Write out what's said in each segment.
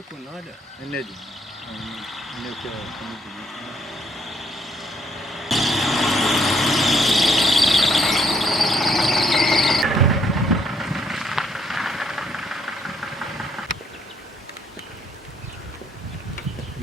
يكون هذا النادي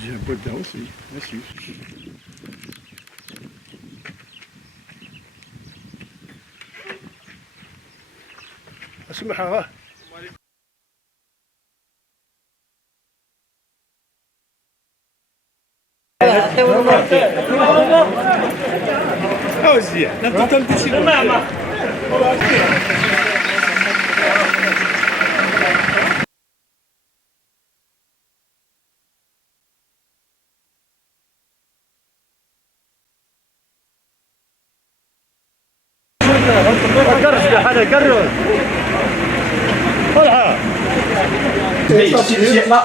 J'ai un pote là aussi, là-dessus. اسمعها زين انت تمشي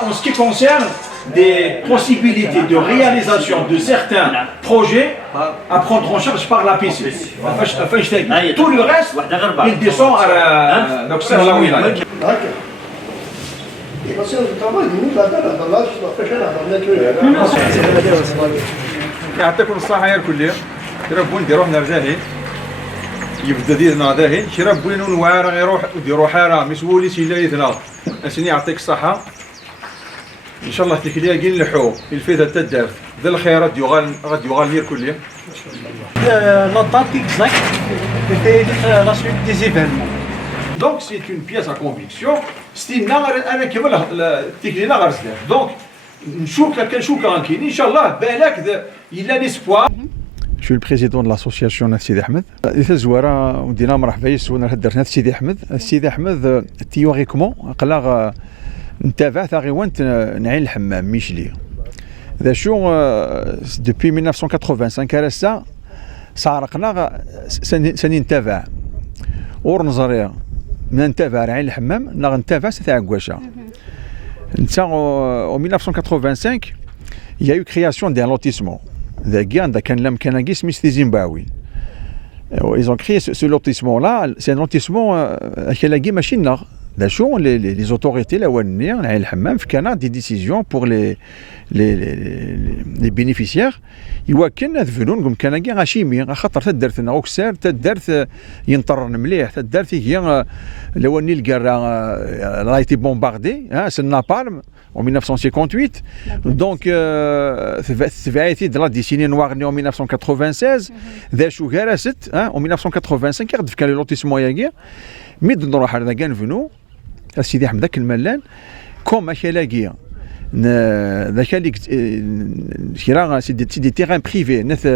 En ce qui concerne des possibilités de réalisation de certains projets à prendre en charge par la PC. Tout le reste, il descend à la wilaya. يعطيكم الصحة يا الكل يربون نديرو حنا رجالي يبدا ديالنا داهي شربوين الوعارة يروح يديروا حالة مسؤولي سيلايتنا اسني يعطيك الصحة ان شاء الله تكليا كي نلحو الفيدة تدارت ذا الخير غادي يغالي الكل la date exacte de la suite des événements. Donc c'est une pièce à conviction ستينا انا كيما التكلينا غرزنا دونك نشوف كنشوف كاين ان شاء الله بالك الا ليسبوار. Je suis le président de l'association Nat Sidi Ahmed. الزواره ودينا مرحبا يسولنا درنا في سيدي احمد. سيدي احمد تيوريكمون قلا نتابع غير وانت نعين الحمام ميشلي. ذا شو depuis 1985 راسا سارقنا سنين نتابع ورنزريا من نتابع عين الحمام نتابع تاع عكواشه. نتا en 1985 il y a eu création d'un lotissement. كان l'amkanagi سميت زيمبابوي. Ils ont créé ce lotissement là, c'est un lotissement كلاقي ماشي لنا. ذا شو les autorités الاولانيه عين الحمام في كان دي ديسيزيون بور les bénéficiaires يوكلنا ذفنون قم كان كاع غاشيمي خاطر تدرت لنا اوكسار تدرت ينطرن مليح تدرت هي لو اني الكارا رايتي بومباردي سن نابالم en 1958 donc ثبعتي دلا ديسيني نواغني en 1996 ذا شو كارست en 1985 يغدف كان لوتيسمون ياكي ميد نروح هذا كان فنو سيدي احمد ذاك الملان كوم كلاكي ذاك اللي كيرا سي دي تيران بريفي ناس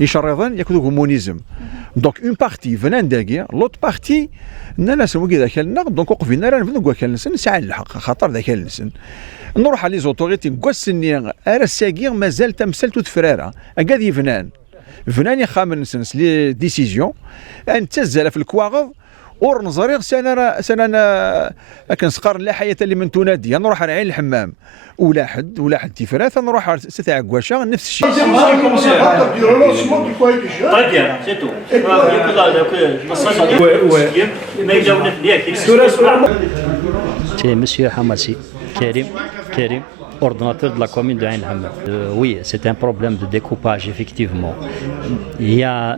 يشرضن ياكلوا كومونيزم دونك اون بارتي فنان داكيا لوط بارتي لا سمو كذا كان دونك وقفنا راه نبدا كان نسن ساعه الحق خاطر ذاك نسن نروح على لي زوتوريتي كواسني ارا ساكير مازال تمثل توت فراره اكادي فنان يخامن نسنس لي ديسيزيون ان تزال في الكواغض ورنزريغ سنة لكن سقار لا حياة اللي من تنادي نروح على عين الحمام ولا حد تفراث نروح على ستة عكواشة نفس الشيء. C'est Monsieur Hamassi, Kérim, ordonnateur de la commune de Ain Hamam. Oui, c'est un problème de découpage, effectivement. Il y a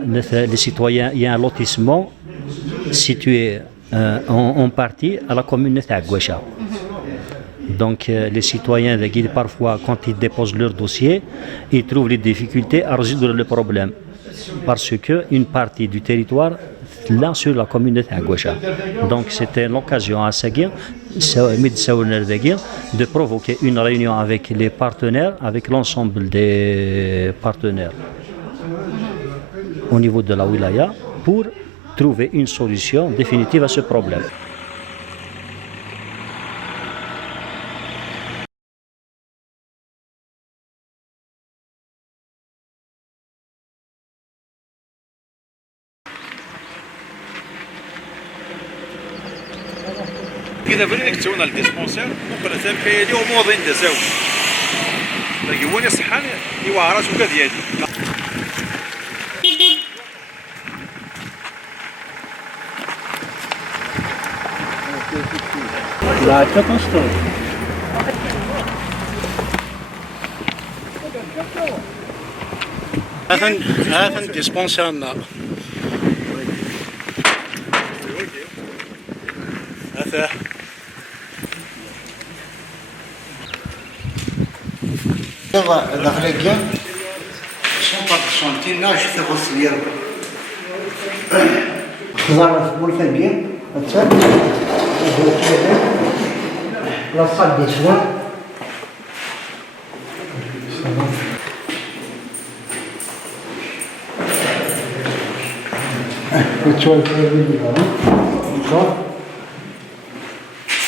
les citoyens, il y a un lotissement situé en partie à la commune de Agouacha. Donc les citoyens, parfois, quand ils déposent leur dossier, ils trouvent les difficultés à résoudre le problème. Parce qu'une partie du territoire, là, sur la commune de Agouacha. Donc c'était l'occasion à Sagir, de provoquer une réunion avec les partenaires, avec l'ensemble des partenaires au niveau de la wilaya, pour trouver une solution définitive à ce problème. كذا بنيك تسوينا الديسبونسير ممكن تلقى يدي وموظين تساوي لكن وين يصحان يوعرات وكا ديالي La catastrophe. هذا ديسبونسيرنا هذا داخل كاع سونطر سنتين ناش تغسل يربح خزارة مولفاقية هاتسا لا صال دي سوا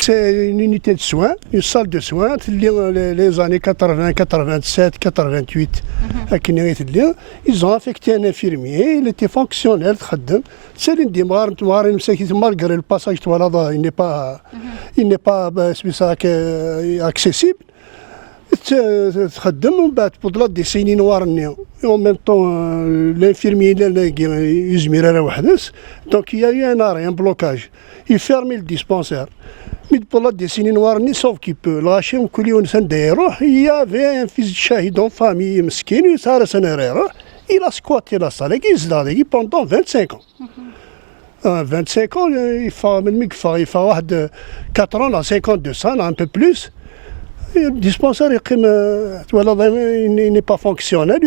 C'est une unité de soins, une salle de soins, les années 80, 87, 88, ils ont affecté un infirmier, il était fonctionnel, c'est une démarche, malgré le passage, il n'est pas accessible. تخدم ومن بعد فضلت دي سنين وراني en même temps l'infirmier يزمير على وحدس donc il y a eu un arrêt, un blocage. Il ferme le dispensaire. Mais فضلت دي سنين وراني sauf qu'il peut الغاشي كل يوم سنة يروح. Il y avait un fils de شاهد en famille مسكين يسار سنة يروح. Il a squatté la salle pendant 25 ans. 25 ans, il faut واحد 4 ans, là, 52 ans, un peu plus. Le dispensaire il n'est pas fonctionnel,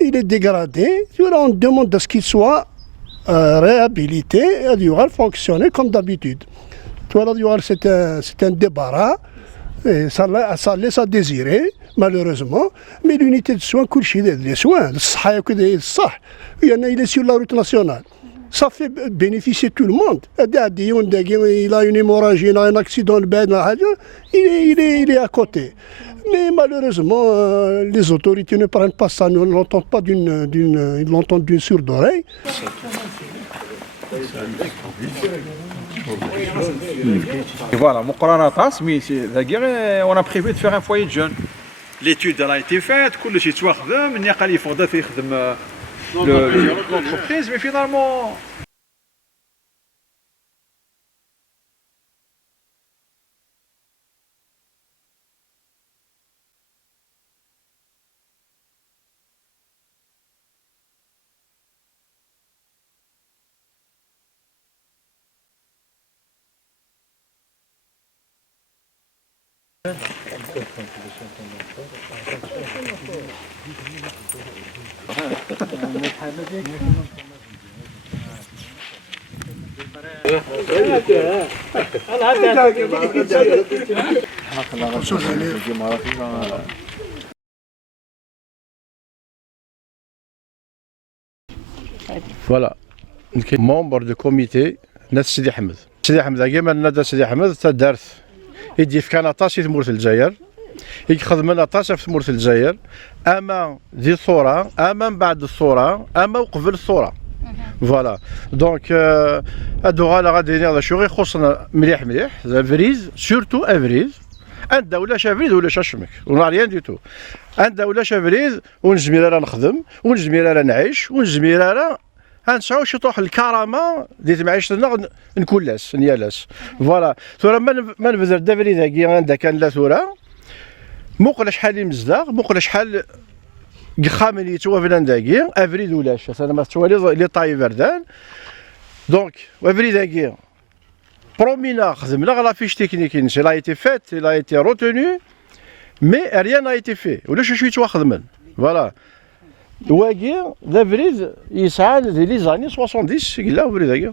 il est dégradé. On demande à ce qu'il soit réhabilité et il va fonctionner comme d'habitude. C'est un débarras, et ça laisse à désirer, malheureusement. Mais l'unité de soins, les soins, il est sur la route nationale. Ça fait bénéficier tout le monde. Il a une hémorragie, il a un accident, il est à côté. Mais malheureusement, les autorités ne prennent pas ça, ils l'entendent pas ils l'entendent d'une sourde oreille. Voilà, on a prévu de faire un foyer de jeunes. L'étude a été faite, l'entreprise, mais finalement. Voilà, membre du comité ناس سيدي حمد. سيدي حمد كيما نادى سيدي حمد تدارت يدي في كنطاس في ثمورة الجزائر يخدم نطاس في ثمورة الجزائر اما دي الثورة اما من بعد الثورة اما وقبل الثورة. فوالا دونك هادو غادي هذا شو يخصنا مليح مليح فريز سورتو افريز عندنا ولا شافريز ولا شاشمك ولا ريان دي تو عندنا ولا شافريز ونجمير راه نخدم ونجمير راه نعيش ونجمير راه غنسعاو شي طوح الكرامه ديال معيشتنا نكون لاس نيالاس. فوالا ثورة ما نبذر دافري ذاكي عندها كان لا ثورة موقلا شحال يمزداغ موقلا شحال خامن يتوافلان داكي افريد ولاش انا ما توالي لي طاي بردان دونك افريد داكي برومينا خدمنا غلا فيش تكنيكين سي لا ايتي فات لا ايتي روتوني مي ريان ا ايتي في ولا شي شويه واخدمن. فوالا واكي دافريد يسعى لي زاني 70 قلا افريد داكي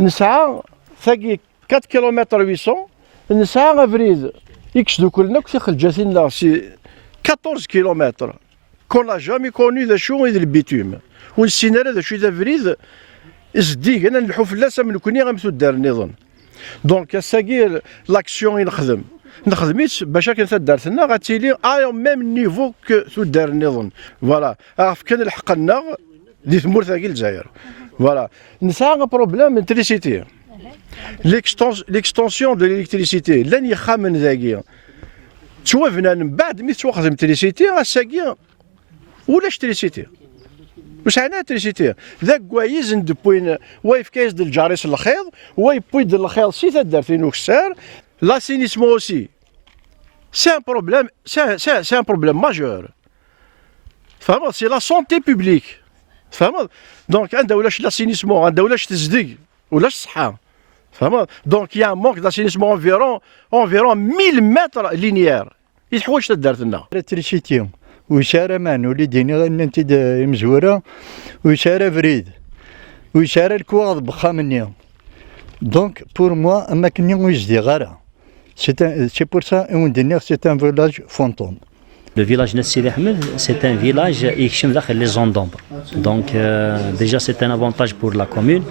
نسعى ثاقي 4 كيلومتر 800 نسعى افريد يكشدو كلنا كي خرجاتنا سي 14 كيلومتر كون لا جامي كوني ذا شو ذا البيتوم ونسينا ذا شو ذا فريد ازديق انا نلحو فلاسه من كوني غنمشيو دار نظن دونك الساكي لاكسيون نخدم نخدميت باش كانت دارتنا غتيلي ميم نيفو كو دار نظن. فوالا عرف كان الحق لنا دي ثمور ثاقي الجزائر. فوالا نسعى بروبليم انتريسيتي l'extension de l'électricité لن يخامن ذاكيا توافنا من بعد مي توخدم تريسيتي غاساكيا ولاش تريسيتي واش عنا تريسيتي ذاك كوايز ندبوين وايف كايز د الجاريس الخيض واي بويد الخيض سي تدارتين وكسار لاسينيسمون اوسي c'est un problème majeur. C'est la santé publique. Donc, عندها ولاش l'assainissement, عندها ولاش تصدق ولاش الصحة. Donc, il y a un manque d'assainissement environ 1000 mètres linéaires. يتحوج تدارت لنا. تريشيتيهم وشارة مان ولي ديني غير انت مزورة وشارة فريد وشارة الكواض بخا مني. دونك بور موا اما كني ويجدي غارة. سي بور سا اون دينيغ سي ان فيلاج فونتون. Le village de Sidi Ahmed, c'est un village qui est les zones d'ombre. Donc, déjà, c'est un avantage pour la commune.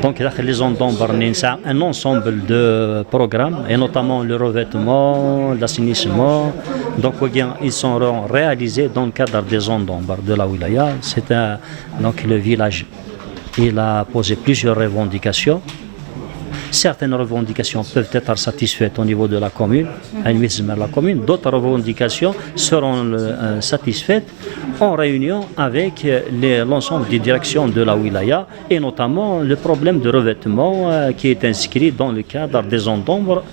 Donc, les zones d'ombre, un ensemble de programmes, et notamment le revêtement, l'assainissement. Donc, ils sont réalisés dans le cadre des zones d'ombre de la wilaya. Donc, le village, il a posé plusieurs revendications. Certaines revendications peuvent être satisfaites au niveau de la commune, d'autres revendications seront satisfaites en réunion avec l'ensemble des directions de la wilaya et notamment le problème de revêtement qui est inscrit dans le cadre des zones d'ombre.